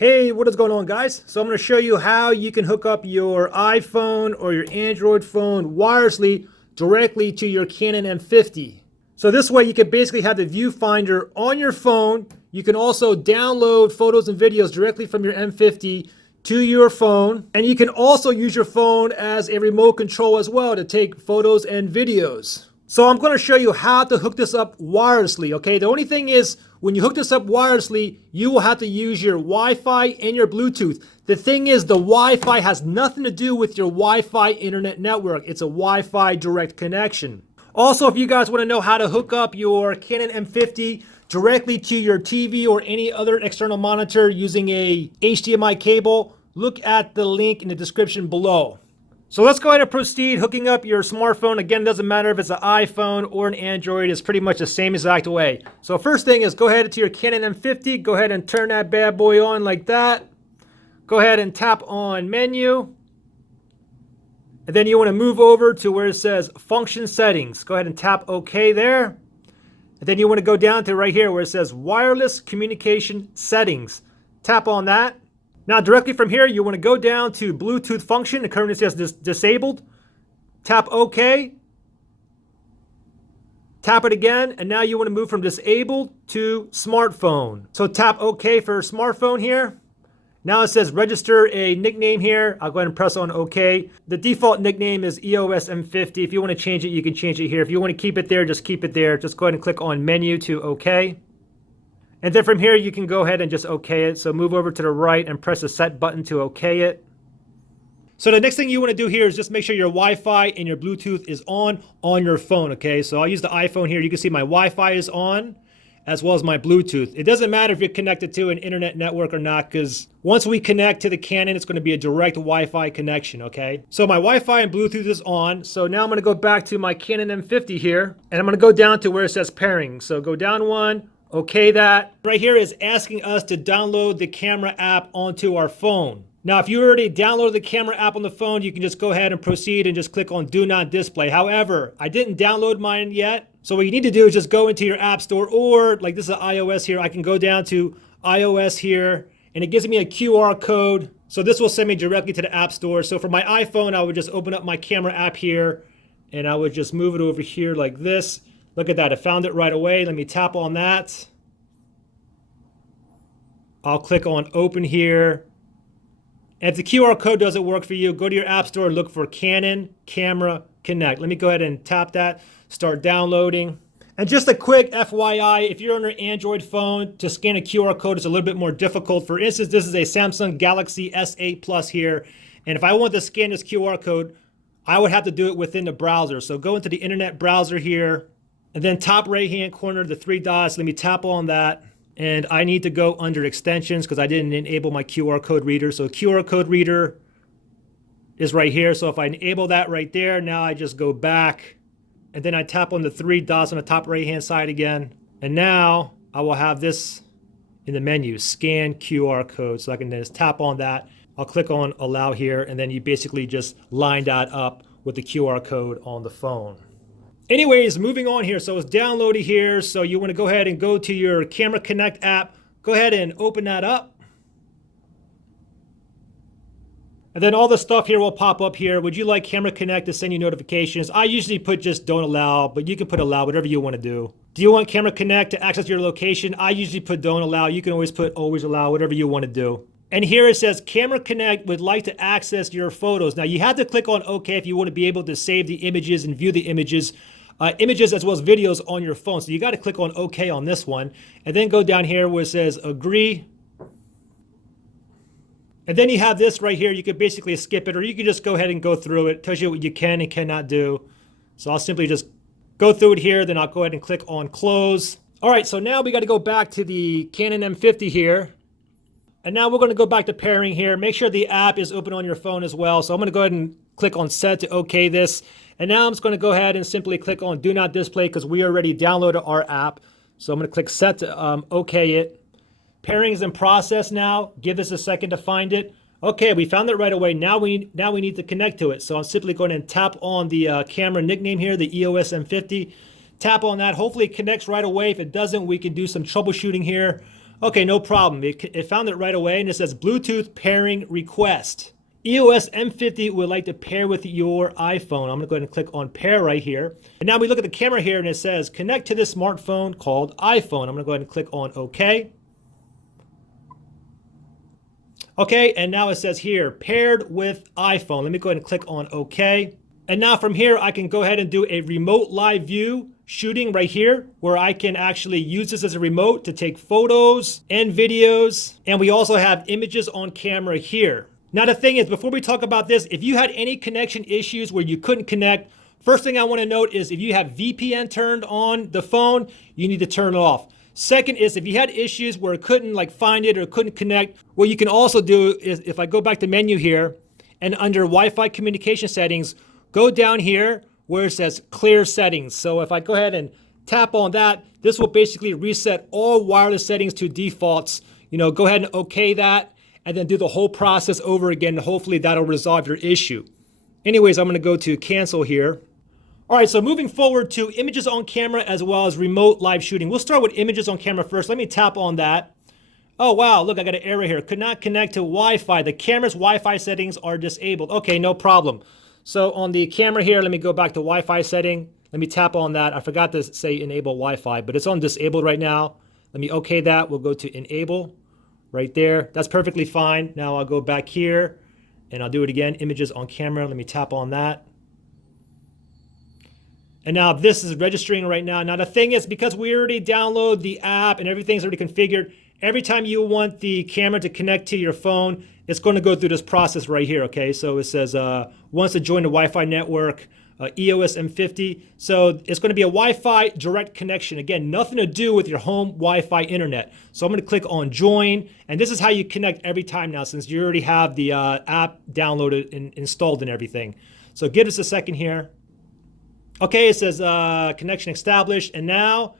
Hey, what is going on, guys? So I'm going to show you how you can hook up your iPhone or your Android phone wirelessly directly to your Canon M50. So this way you can basically have the viewfinder on your phone. You can also download photos and videos directly from your M50 to your phone. And you can also use your phone as a remote control as well to take photos and videos. So I'm going to show you how to hook this up wirelessly, okay? The only thing is, when you hook this up wirelessly, you will have to use your Wi-Fi and your Bluetooth. The thing is, the Wi-Fi has nothing to do with your Wi-Fi internet network. It's a Wi-Fi direct connection. Also, if you guys want to know how to hook up your Canon M50 directly to your TV or any other external monitor using a HDMI cable, look at the link in the description below. So let's go ahead and proceed hooking up your smartphone. Again, it doesn't matter if it's an iPhone or an Android, it's pretty much the same exact way. So first thing is go ahead to your Canon M50, go ahead and turn that bad boy on like that. Go ahead and tap on menu. And then you want to move over to where it says function settings. Go ahead and tap OK there. And then you want to go down to right here where it says wireless communication settings. Tap on that. Now directly from here, you want to go down to Bluetooth function. It currently says disabled. Tap OK. Tap it again, and now you want to move from disabled to smartphone. So tap OK for smartphone here. Now it says register a nickname here. I'll go ahead and press on OK. The default nickname is EOS M50. If you want to change it, you can change it here. If you want to keep it there, just keep it there. Just go ahead and click on menu to OK. And then from here, you can go ahead and just OK it. So move over to the right and press the set button to OK it. So the next thing you want to do here is just make sure your Wi-Fi and your Bluetooth is on your phone, okay? So I'll use the iPhone here. You can see my Wi-Fi is on as well as my Bluetooth. It doesn't matter if you're connected to an internet network or not, because once we connect to the Canon, it's going to be a direct Wi-Fi connection, okay? So my Wi-Fi and Bluetooth is on. So now I'm going to go back to my Canon M50 here, and I'm going to go down to where it says pairing. So go down one. Okay, that right here is asking us to download the camera app onto our phone. Now, if you already downloaded the camera app on the phone, you can just go ahead and proceed and just click on Do Not Display. However, I didn't download mine yet. So what you need to do is just go into your app store, or like this is iOS here, I can go down to iOS here and it gives me a QR code. So this will send me directly to the app store. So for my iPhone, I would just open up my camera app here and I would just move it over here like this. Look at that, I found it right away. Let me tap on that. I'll click on open here. And if the QR code doesn't work for you, go to your app store and look for Canon Camera Connect. Let me go ahead and tap that, start downloading. And just a quick FYI, if you're on an Android phone, to scan a QR code is a little bit more difficult. For instance, this is a Samsung Galaxy S8 Plus here. And if I want to scan this QR code, I would have to do it within the browser. So go into the internet browser here. And then top right hand corner, the three dots, let me tap on that. And I need to go under extensions because I didn't enable my QR code reader. So QR code reader is right here. So if I enable that right there, now I just go back and then I tap on the three dots on the top right hand side again. And now I will have this in the menu, scan QR code. So I can just tap on that. I'll click on allow here. And then you basically just line that up with the QR code on the phone. Anyways, moving on here. So it's downloaded here. So you want to go ahead and go to your Camera Connect app. Go ahead and open that up. And then all the stuff here will pop up here. Would you like Camera Connect to send you notifications? I usually put just don't allow, but you can put allow, whatever you want to do. Do you want Camera Connect to access your location? I usually put don't allow. You can always put always allow, whatever you want to do. And here it says Camera Connect would like to access your photos. Now you have to click on OK if you want to be able to save the images and view the images. Images as well as videos on your phone. So you got to click on OK on this one. And then go down here where it says agree. And then you have this right here. You could basically skip it, or you can just go ahead and go through it. It tells you what you can and cannot do. So I'll simply just go through it here. Then I'll go ahead and click on close. All right, so now we got to go back to the Canon M50 here. And now we're going to go back to pairing here. Make sure the app is open on your phone as well. So I'm going to go ahead and click on set to OK this. And now I'm just going to go ahead and simply click on do not display because we already downloaded our app. So I'm going to click set to OK it. Pairing is in process now. Give this a second to find it. Okay, we found it right away. Now we need to connect to it. So I'm simply going to tap on the camera nickname here, the EOS M50. Tap on that. Hopefully it connects right away. If it doesn't, we can do some troubleshooting here. Okay, no problem. It found it right away, and it says Bluetooth pairing request. EOS M50 would like to pair with your iPhone. I'm going to go ahead and click on pair right here. And now we look at the camera here, and it says connect to this smartphone called iPhone. I'm going to go ahead and click on OK. Okay, and now it says here, paired with iPhone. Let me go ahead and click on OK. And now from here, I can go ahead and do a remote live view shooting right here, where I can actually use this as a remote to take photos and videos. And we also have images on camera here. Now the thing is, before we talk about this, if you had any connection issues where you couldn't connect, first thing I want to note is if you have VPN turned on the phone, you need to turn it off. Second is if you had issues where it couldn't find it or couldn't connect, what you can also do is if I go back to menu here and under Wi-Fi communication settings, go down here where it says clear settings. So if I go ahead and tap on that, this will basically reset all wireless settings to defaults. Go ahead and OK that and then do the whole process over again. Hopefully that'll resolve your issue. Anyways, I'm going to go to cancel here. All right, so moving forward to images on camera as well as remote live shooting. We'll start with images on camera first. Let me tap on that. Oh, wow, look, I got an error here. Could not connect to Wi-Fi. The camera's Wi-Fi settings are disabled. Okay, no problem. So on the camera here, let me go back to Wi-Fi setting. Let me tap on that. I forgot to say enable Wi-Fi, but it's on disabled right now. Let me okay that. We'll go to enable right there. That's perfectly fine. Now I'll go back here and I'll do it again. Images on camera. Let me tap on that. And now this is registering right now. Now the thing is, because we already download the app and everything's already configured, every time you want the camera to connect to your phone, it's going to go through this process right here, okay? So it says, wants to join the Wi-Fi network, EOS M50. So it's going to be a Wi-Fi direct connection. Again, nothing to do with your home Wi-Fi internet. So I'm going to click on join. And this is how you connect every time now, since you already have the app downloaded and installed and everything. So give us a second here. Okay, it says connection established, and now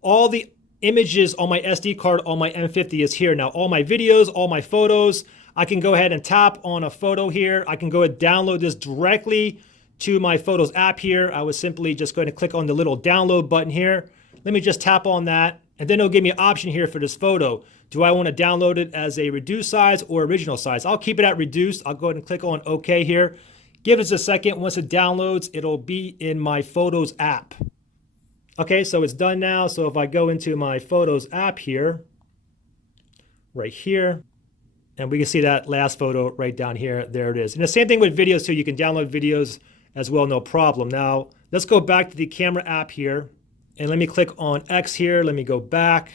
all the images on my SD card on my M50 is here. Now all my videos, all my photos, I can go ahead and tap on a photo here. I can go ahead and download this directly to my Photos app here. I was simply just going to click on the little download button here. Let me just tap on that, and then it'll give me an option here for this photo. Do I want to download it as a reduced size or original size? I'll keep it at reduced. I'll go ahead and click on OK here. Give us a second. Once it downloads, it'll be in my Photos app. Okay, so it's done now. So if I go into my Photos app here, right here, and we can see that last photo right down here. There it is. And the same thing with videos too. You can download videos as well, no problem. Now, let's go back to the camera app here. And let me click on X here. Let me go back.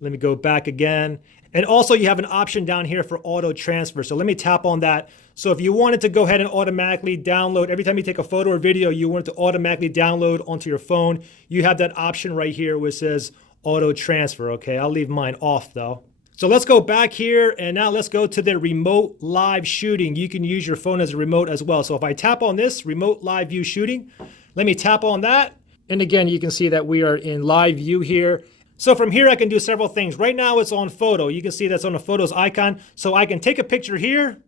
Let me go back again. And also you have an option down here for auto transfer. So let me tap on that. So if you wanted to go ahead and automatically download, every time you take a photo or video, you want it to automatically download onto your phone, you have that option right here which says auto transfer. Okay, I'll leave mine off though. So let's go back here and now let's go to the remote live shooting. You can use your phone as a remote as well. So if I tap on this remote live view shooting, let me tap on that. And again, you can see that we are in live view here. So from here, I can do several things. Right now, it's on photo. You can see that's on the photos icon. So I can take a picture here,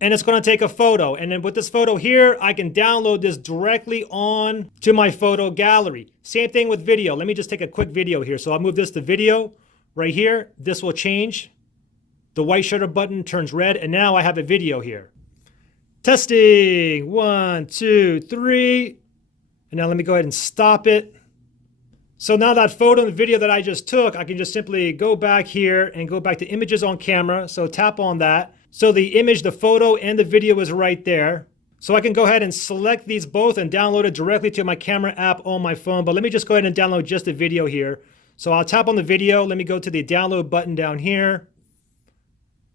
and it's going to take a photo. And then with this photo here, I can download this directly on to my photo gallery. Same thing with video. Let me just take a quick video here. So I'll move this to video right here. This will change. The white shutter button turns red, and now I have a video here. Testing, 1, 2, 3. And now let me go ahead and stop it. So now that photo and the video that I just took, I can just simply go back here and go back to images on camera. So tap on that. So the image, the photo, and the video is right there. So I can go ahead and select these both and download it directly to my camera app on my phone. But let me just go ahead and download just the video here. So I'll tap on the video. Let me go to the download button down here.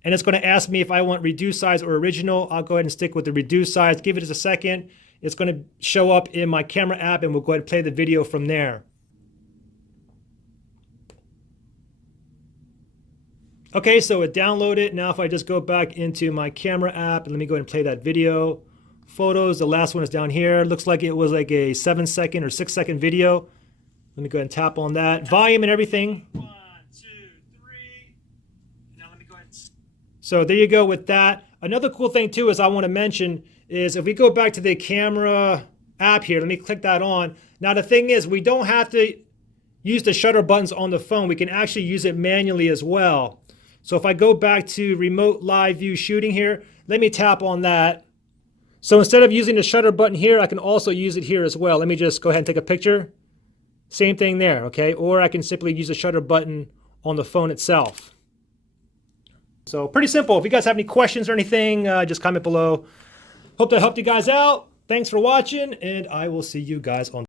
And it's going to ask me if I want reduced size or original. I'll go ahead and stick with the reduced size. Give it just a second. It's going to show up in my camera app, and we'll go ahead and play the video from there. Okay, so it downloaded. Now if I just go back into my camera app, and let me go ahead and play that video. Photos, the last one is down here. Looks like it was like a 7-second or 6-second video. Let me go ahead and tap on that. Volume and everything. 1, 2, 3. Now let me go ahead. So there you go with that. Another cool thing too is I want to mention is if we go back to the camera app here, let me click that on. Now the thing is we don't have to use the shutter buttons on the phone, we can actually use it manually as well. So if I go back to remote live view shooting here, let me tap on that. So instead of using the shutter button here, I can also use it here as well. Let me just go ahead and take a picture. Same thing there, okay? Or I can simply use the shutter button on the phone itself. So pretty simple. If you guys have any questions or anything, just comment below. Hope that helped you guys out. Thanks for watching, and I will see you guys on